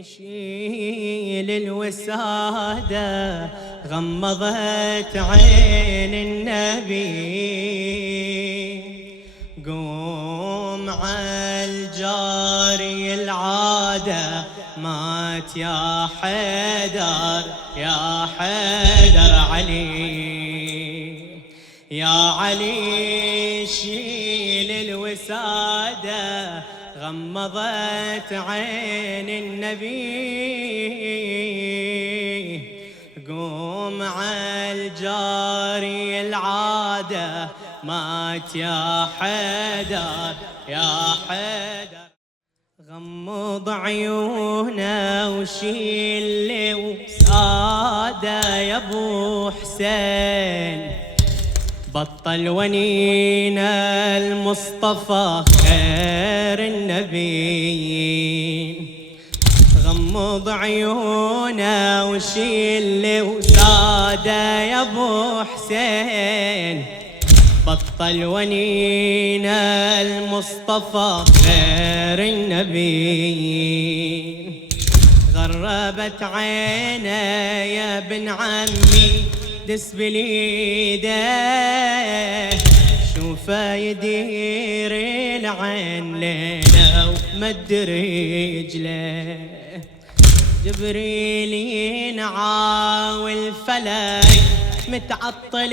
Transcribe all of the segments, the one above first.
يشيل الوسادة غمضت عين النبي. قوم عالجاري العادة مات يا حيدر يا حيدر علي يا علي شيل الوسادة غمضت عين النبي. قوم عالجاري العادة مات يا حيدر يا حيدر. غمض عيونه وشيل وسادة يا ابو حسين. بطل ونينا المصطفى خير النبيين. غمض عيونه وشيل وسادة يا ابو حسين. بطل ونينا المصطفى خير النبيين. غربت عينه يا ابن عمي دس بليده. شوفه يدير العين ليله ومد رجله. جبريل ينعى والفلك متعطل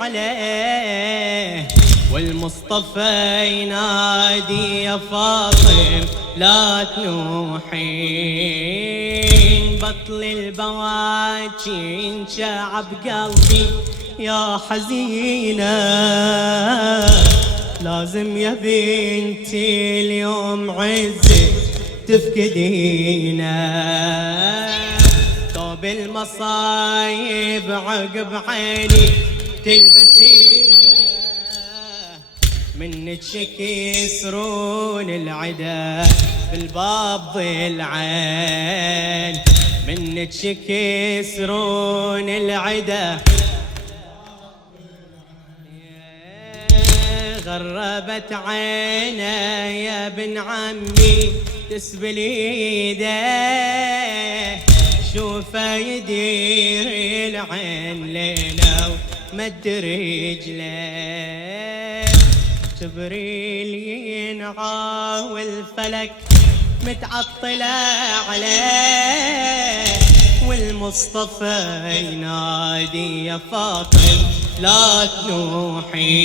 عليه. والمصطفى ينادي يا فاطم لا تنوحين. بطل البواكي انشعب قلبي يا حزينة. لازم يا بنتي اليوم عزك تفقدينا. ثوب المصايب عقب عيني تلبسينا. منك يكسرون العدا بالباب ضلعين. منك يكسرون العدا. غربت عينه يا ابن عمي تسبل ايده. شوفه يدير العين ليله ومد رجله. جبريل ينعى والفلك متعطلة عليه. والمصطفى ينادي يا فاطم لا تنوحي.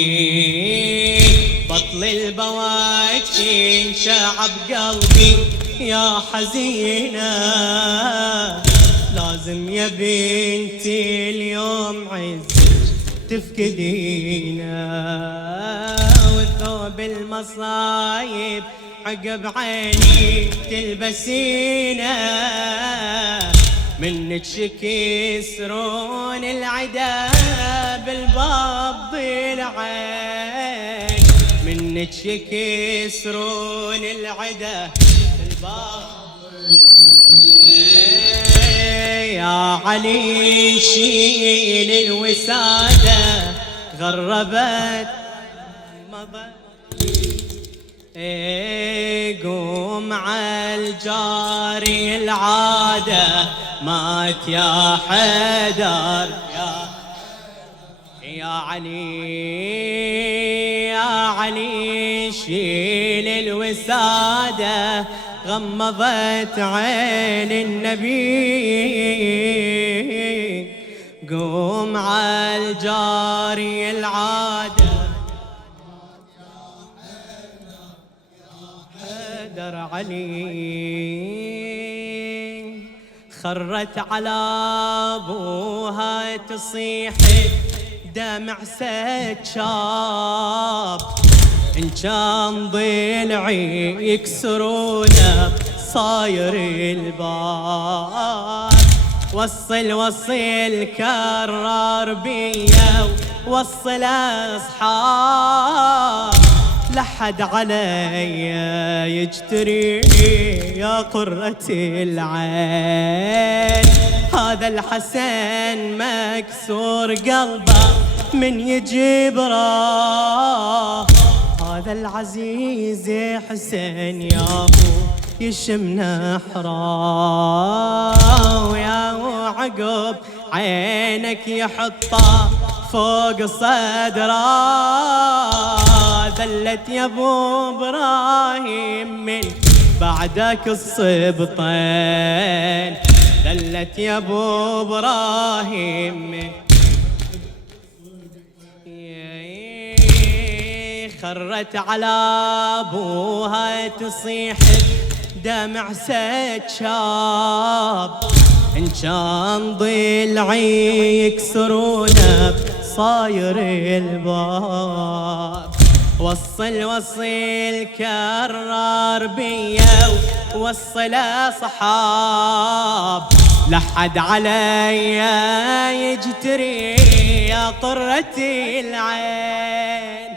بطل البواكي انشعب قلبي يا حزينة. لازم يا بنتي اليوم عزك تفقدينا. وثوب المصايب عقب عيني تلبسينا. منك يكسرون العدا بالباب ضلعين. منك يكسرون العدا بالباب ضلعين. يا علي شيل الوسادة غربت مضت. قوم عالجاري العادة مات يا حيدر يا علي يا علي شيل الوسادة غمضت عين النبي. قوم عالجاري العادة حيدر علي. خرت على ابوها تصيح دمع سجاب. إن كان ضلعي يكسرونه صاير الباب. وصل كرر بيا وصل أصحاب. لحد علي يجتري يا قرة العين. هذا الحسن مكسور قلبه من يجيب راه. هذا العزيز حسين يا ابو يشمنا حرا، ويا عقب عينك يحطه فوق صدره. ذلت يا ابو ابراهيم من بعدك الصبطين، ذلت يا ابو ابراهيم من خرت على ابوها تصيح دمع سكشاب، إن كان ضلعي يكسرونه صاير الباب. وصل كرر بيا ووصل أصحاب، لحد عليا يجتري يا قرة العين،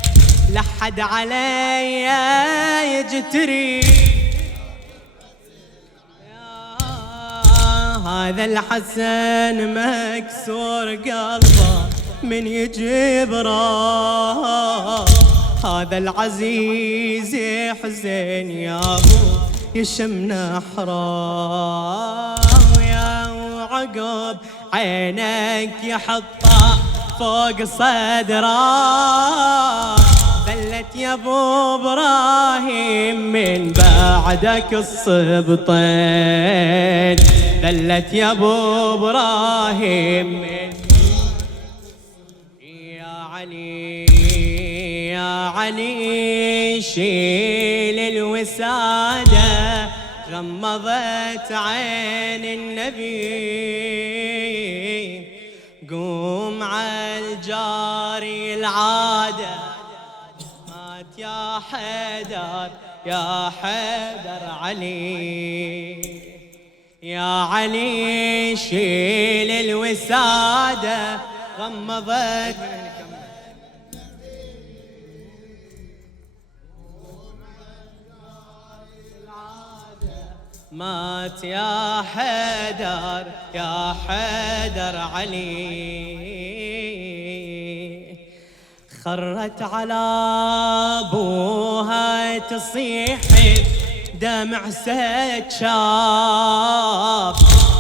لحد عليا يجتري. هذا الحسن مكسور قلبه من يجيب راه، هذا العزيز حسين يا ابو يشمنا حراه، يا عقب عينك يحطه فوق صدره. ذلت يا ابو ابراهيم من بعدك الصبطين، ذلت يا ابو ابراهيم من يا علي يا علي شيل الوساده، غمضت عين النبي، قوم عالجاري العاده، مات يا حيدر يا حيدر علي، يا علي شيل الوساده، غمضت مات يا حيدر يا حيدر علي. خرت على ابوها تصيح دمع سكشاب،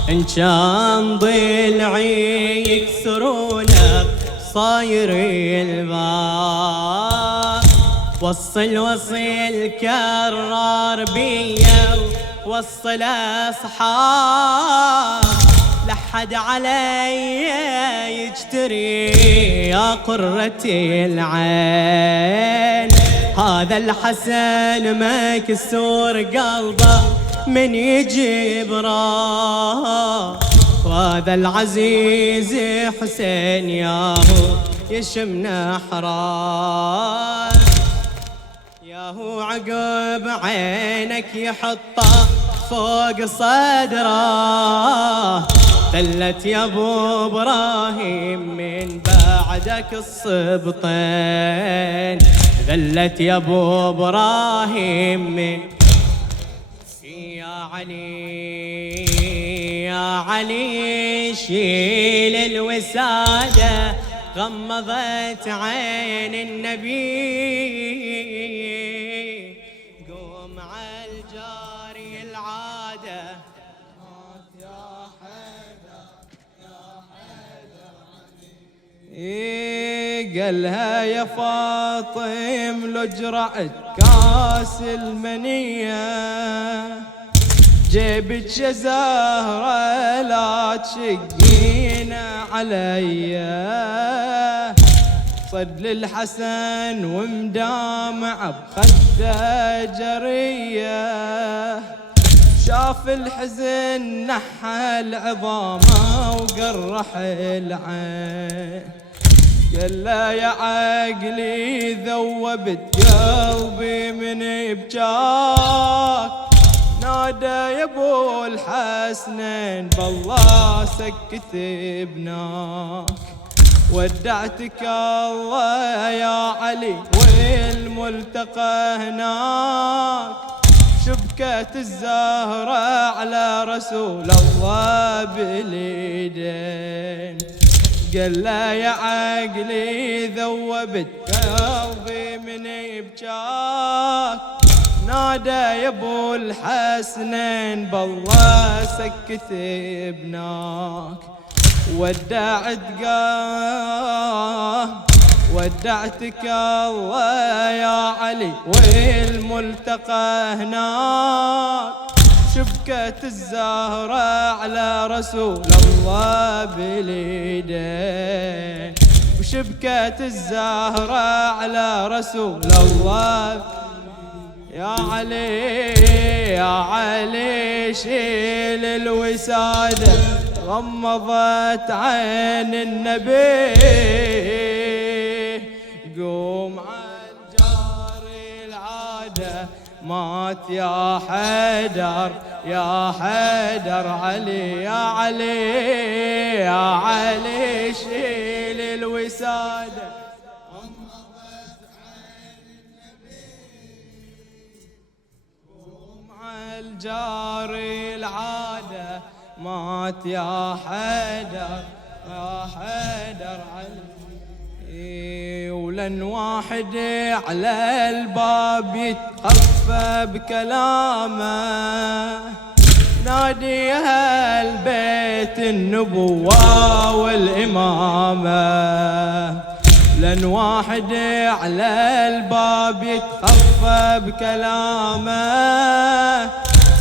إن كان ضلعي يكسرونه صاير الباب. وصل كرر بيا وصل أصحاب، لحد عليا يجتري يا قرة العين. هذا الحسن مكسور قلبه من يجيب راه، وهذا العزيز حسين ياهو يشمنا حراه، ياهو عقب عينك يحطه فوق صدره. ذلت يا ابو ابراهيم من بعدك الصبطين، ذلت يا ابو ابراهيم من يا علي يا علي شيل الوساده، غمضت عين النبي، قوم عالجاري العاده، مات يا حيدر يا حيدر علي. قالها يا فاطم لو جرعت كاس المنيه، جيبك يا زهرة لا تشقين عليا، صد للحسن ومدامع بخده جريه، شاف الحزن نحى العظامه وقرح العين. قال له يا عقلي ذوبت قلبي من بجاك، نادى يا ابو الحسنين بالله سكت ابناك، ودعتك الله يا علي والملتقى هناك، شبكة الزهرة على رسول الله باليدين. قال له يا عقلي ذوبت قلبي من بجاك، نادى يا ابو الحسنين بالله سكت ابناك. ودعتك الله يا علي والملتقى هناك. شبكة الزهرة على رسول الله باليدين، وشبكة الزهرة على رسول الله. يا علي يا علي شيل الوسادة، غمضت عين النبي. قوم عالجار العادة مات يا حيدر يا حيدر. علي يا علي يا علي شيل الوسادة. الجاري العادة مات يا حيدر يا حيدر. علي ولن واحد على الباب يتخفى بكلامه. نادي أهل بيت النبوة والإمامة. لن واحد على الباب يتخفى بكلامه.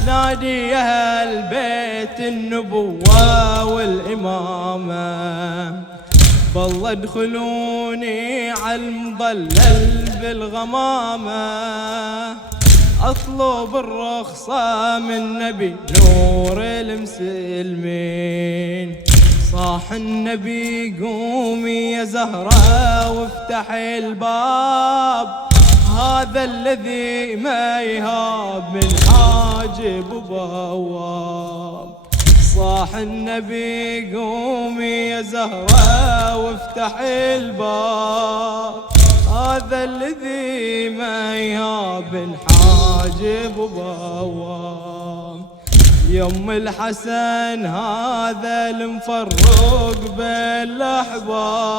نادي أهل بيت النبوة والإمامة. بالله ادخلوني عالمضلل بالغمامة. اطلب الرخصة من نبي نور المسلمين. صاح النبي قومي يا زهرة وافتح الباب. هذا الذي ما يهاب من حاجب وبواب. صاح النبي قومي يا زهرة وافتح الباب. هذا الذي ما يهاب من حاجب وبواب. يم الحسن هذا المفرق بالاحباب.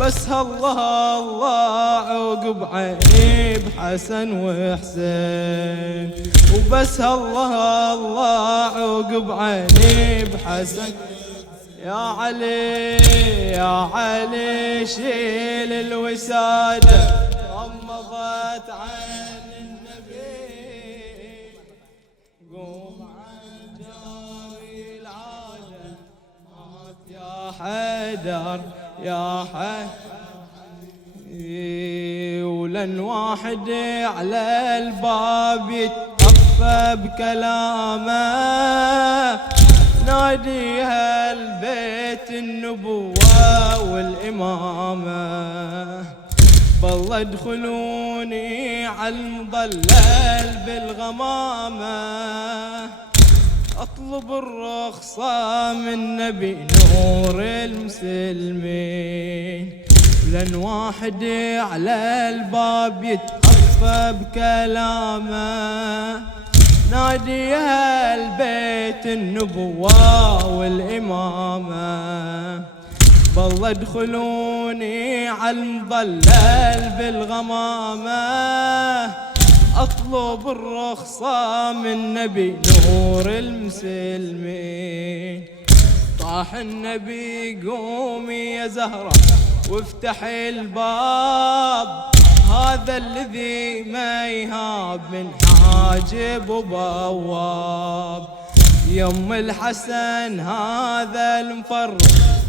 بس الله الله عقب عيني بحسن وحسين. وبس الله الله عقب عيني بحسن. يا علي يا علي شيل الوسادة، غمضت عين النبي. قوم عالجاري العادة مات يا حيدر يا حيدر. ولن واحد على الباب يتخفى بكلامه. نادي أهل بيت النبوة والإمامة. بالله ادخلوني عالمضلل بالغمامة. اطلب الرخصة من نبي نور المسلمين. لن واحد على الباب يتخفى بكلامه. نادي أهل بيت النبوة والإمامة. بالله ادخلوني عالمضلل بالغمامة. اطلب الرخصة من نبي نور المسلمين. طاح النبي قومي يا زهرة وافتح الباب. هذا الذي ما يهاب من حاجب وبواب. يم الحسن هذا المفرق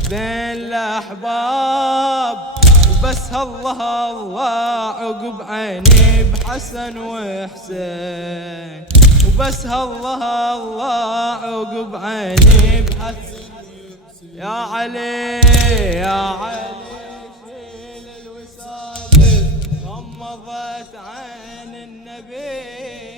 بين الأحباب. وبس الله الله عقب عيني بحسن وحسين. وبس الله الله عقب عيني بحسن. يا علي يا علي شيل الوسادة، غمضت عين النبي.